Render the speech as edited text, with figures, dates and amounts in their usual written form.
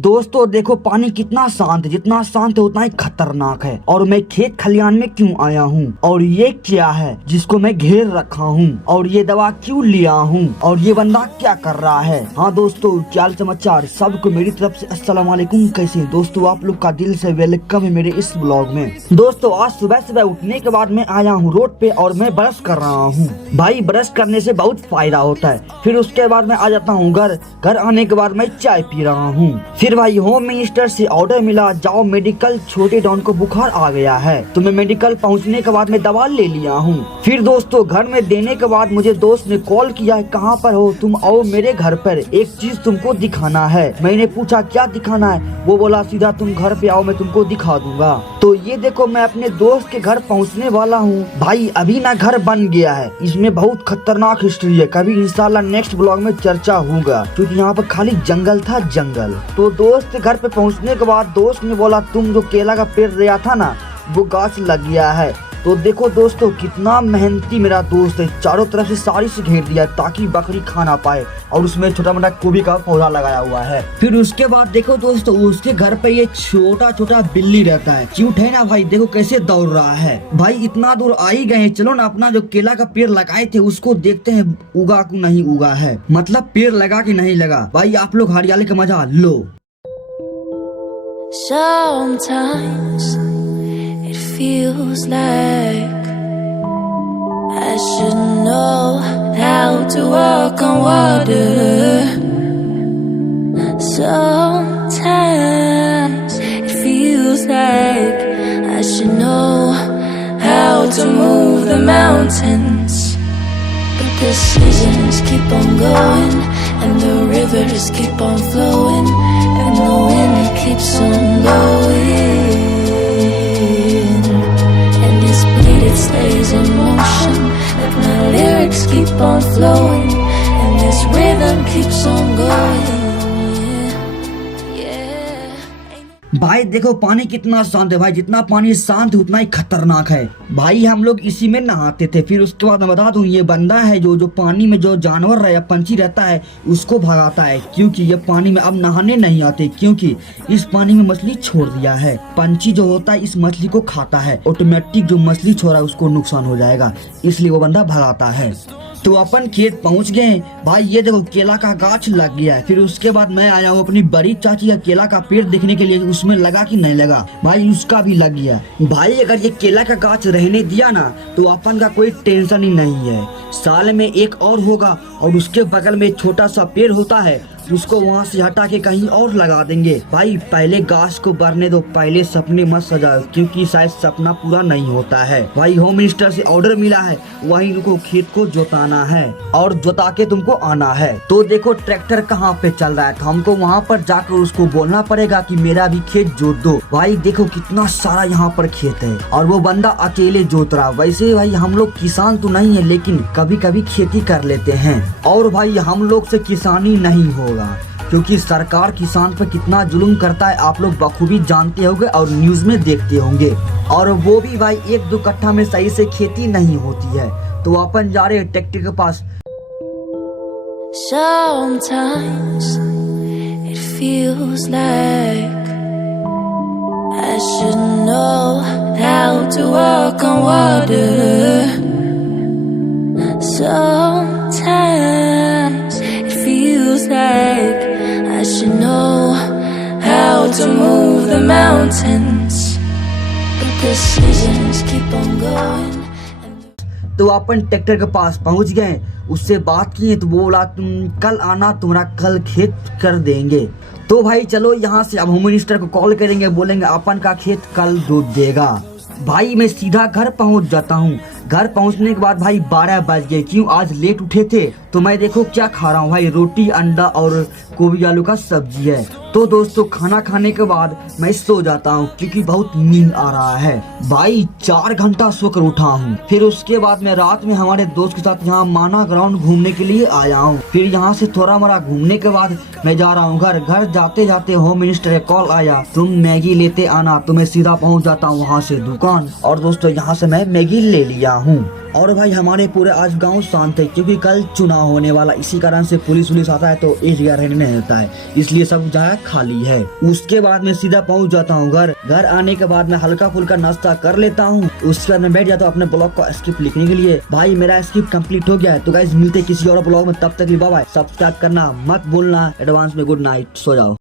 दोस्तों देखो पानी कितना शांत है, जितना शांत है उतना ही खतरनाक है। और मैं खेत खलियान में क्यों आया हूँ, और ये क्या है जिसको मैं घेर रखा हूँ, और ये दवा क्यों लिया हूँ, और ये बंदा क्या कर रहा है। हाँ दोस्तों, क्या समाचार सबको मेरी तरफ से अस्सलाम वालेकुम। कैसे हैं दोस्तों, आप लोग का दिल से वेलकम है मेरे इस ब्लॉग में। दोस्तों आज सुबह सुबह उठने के बाद मैं आया हूँ रोड पे और मैं ब्रश कर रहा हूँ। भाई ब्रश करने से बहुत फायदा होता है। फिर उसके बाद मैं आ जाता हूँ घर आने के बाद मैं चाय पी रहा हूँ। फिर भाई होम मिनिस्टर से ऑर्डर मिला, जाओ मेडिकल, छोटे डॉन को बुखार आ गया है। तो मैं मेडिकल पहुँचने के बाद मैं दवा ले लिया हूँ। फिर दोस्तों घर में देने के बाद मुझे दोस्त ने कॉल किया है, कहाँ पर हो तुम, आओ मेरे घर पर, एक चीज तुमको दिखाना है। मैंने पूछा क्या दिखाना है, वो बोला सीधा तुम घर पे आओ मैं तुमको दिखा दूंगा। तो ये देखो मैं अपने दोस्त के घर पहुँचने वाला हूँ। भाई अभी ना घर बन गया है, इसमें बहुत खतरनाक हिस्ट्री है, कभी इंशाल्लाह नेक्स्ट ब्लॉग में चर्चा होगा, क्योंकि यहाँ पर खाली जंगल था जंगल। तो दोस्त के घर पे पहुँचने के बाद दोस्त ने बोला तुम जो केला का पेड़ दिया था ना वो गाछ लग गया है। तो देखो दोस्तों कितना मेहनती मेरा दोस्त है, चारों तरफ से साड़ी से घेर दिया ताकि बकरी खा ना पाए, और उसमें छोटा मोटा गोभी का पौधा लगाया हुआ है। फिर उसके बाद देखो दोस्तों उसके घर पे ये छोटा छोटा बिल्ली रहता है, क्यूट है ना भाई, देखो कैसे दौड़ रहा है। भाई इतना दूर आ ही गए, चलो ना अपना जो केला का पेड़ लगाए थे उसको देखते हैं उगा कि नहीं उगा है, मतलब पेड़ लगा कि नहीं लगा। भाई आप लोग हरियाली का मजा लो। Sometimes it feels like I should know how to walk on water. Sometimes it feels like I should know how to move the mountains. But the seasons keep on going and the rivers keep on flowing and the wind it keeps on blowing. It stays in motion, like my lyrics keep on flowing, and this rhythm keeps on going. भाई देखो पानी कितना शांत है, भाई जितना पानी शांत है उतना ही खतरनाक है। भाई हम लोग इसी में नहाते थे। फिर उसके बाद मैं बता दूं ये बंदा है जो पानी में जो जानवर या पंछी रहता है उसको भगाता है, क्योंकि ये पानी में अब नहाने नहीं आते, क्योंकि इस पानी में मछली छोड़ दिया है। पंछी जो होता है इस मछली को खाता है, ऑटोमेटिक जो मछली छोड़ा है उसको नुकसान हो जाएगा, इसलिए वो बंदा भगाता है। तो अपन खेत पहुंच गए। भाई ये देखो केला का गाछ लग गया है। फिर उसके बाद मैं आया हूँ अपनी बड़ी चाची का केला का पेड़ देखने के लिए, उसमें लगा कि नहीं लगा। भाई उसका भी लग गया। भाई अगर ये केला का गाछ रहने दिया ना तो अपन का कोई टेंशन ही नहीं है, साल में एक और होगा, और उसके बगल में छोटा सा पेड़ होता है उसको वहाँ से हटा के कहीं और लगा देंगे। भाई पहले गाछ को बढ़ने दो, पहले सपने मत सजाओ, क्योंकि शायद सपना पूरा नहीं होता है। भाई होम मिनिस्टर से ऑर्डर मिला है, वहीं उनको खेत को जोताना है और जोता के तुमको आना है। तो देखो ट्रैक्टर कहाँ पे चल रहा है, तो हमको वहाँ पर जाकर उसको बोलना पड़ेगा कि मेरा भी खेत जोत दो। भाई देखो कितना सारा यहाँ पर खेत है और वो बंदा अकेले जोत रहा। वैसे भाई हम लोग किसान तो नहीं है, लेकिन कभी कभी खेती कर लेते हैं। और भाई हम लोग से किसानी नहीं होगा, क्योंकि सरकार किसान पर कितना जुल्म करता है आप लोग बखूबी जानते होंगे और न्यूज में देखते होंगे। और वो भी भाई 1-2 कट्ठा में सही से खेती नहीं होती है। तो अपन जा रहे हैं ट्रैक्टर के पास। Sometimes it feels like I should know how to walk on water. Sometimes it feels like I should know how to move the mountains, but the seasons keep on going. तो अपन tractor के पास पहुंच गए, उससे बात की तो बोला तुम कल आना, तुम्हारा कल खेत कर देंगे। तो भाई चलो यहाँ से अब होम मिनिस्टर को कॉल करेंगे, बोलेंगे अपन का खेत कल जोत देगा। भाई मैं सीधा घर पहुंच जाता हूँ। घर पहुंचने के बाद भाई 12 बज गए, क्यों आज लेट उठे थे। तो मैं देखो क्या खा रहा हूँ भाई, रोटी अंडा और गोभी आलू का सब्जी है। तो दोस्तों खाना खाने के बाद मैं सो जाता हूँ, क्योंकि बहुत नींद आ रहा है। भाई 4 घंटा सोकर उठा हूँ। फिर उसके बाद मैं रात में हमारे दोस्त के साथ यहाँ माना ग्राउंड घूमने के लिए आया हूँ। फिर यहाँ से थोड़ा मोड़ा घूमने के बाद मैं जा रहा हूँ घर जाते जाते होम मिनिस्टर का कॉल आया, तुम मैगी लेते आना। तो मैं सीधा पहुँच जाता हूँ वहाँ से दुकान, और दोस्तों यहाँ से मैं मैगी ले लिया हूँ। और भाई हमारे पूरे आज गांव शांत है, क्योंकि कल चुनाव होने वाला, इसी कारण से पुलिस आता है तो एक जगह रहने नहीं देता है, इसलिए सब जगह खाली है। उसके बाद मैं सीधा पहुंच जाता हूँ घर आने के बाद मैं हल्का फुल्का नाश्ता कर लेता हूँ। उसके बाद मैं बैठ जाता हूँ अपने ब्लॉग को स्क्रिप्ट लिखने के लिए। भाई मेरा स्क्रिप्ट कंप्लीट हो गया है। तो गाइस मिलते किसी और ब्लॉग में, तब तक बाय बाय। सब्सक्राइब करना मत भूलना। एडवांस में गुड नाइट, सो जाओ।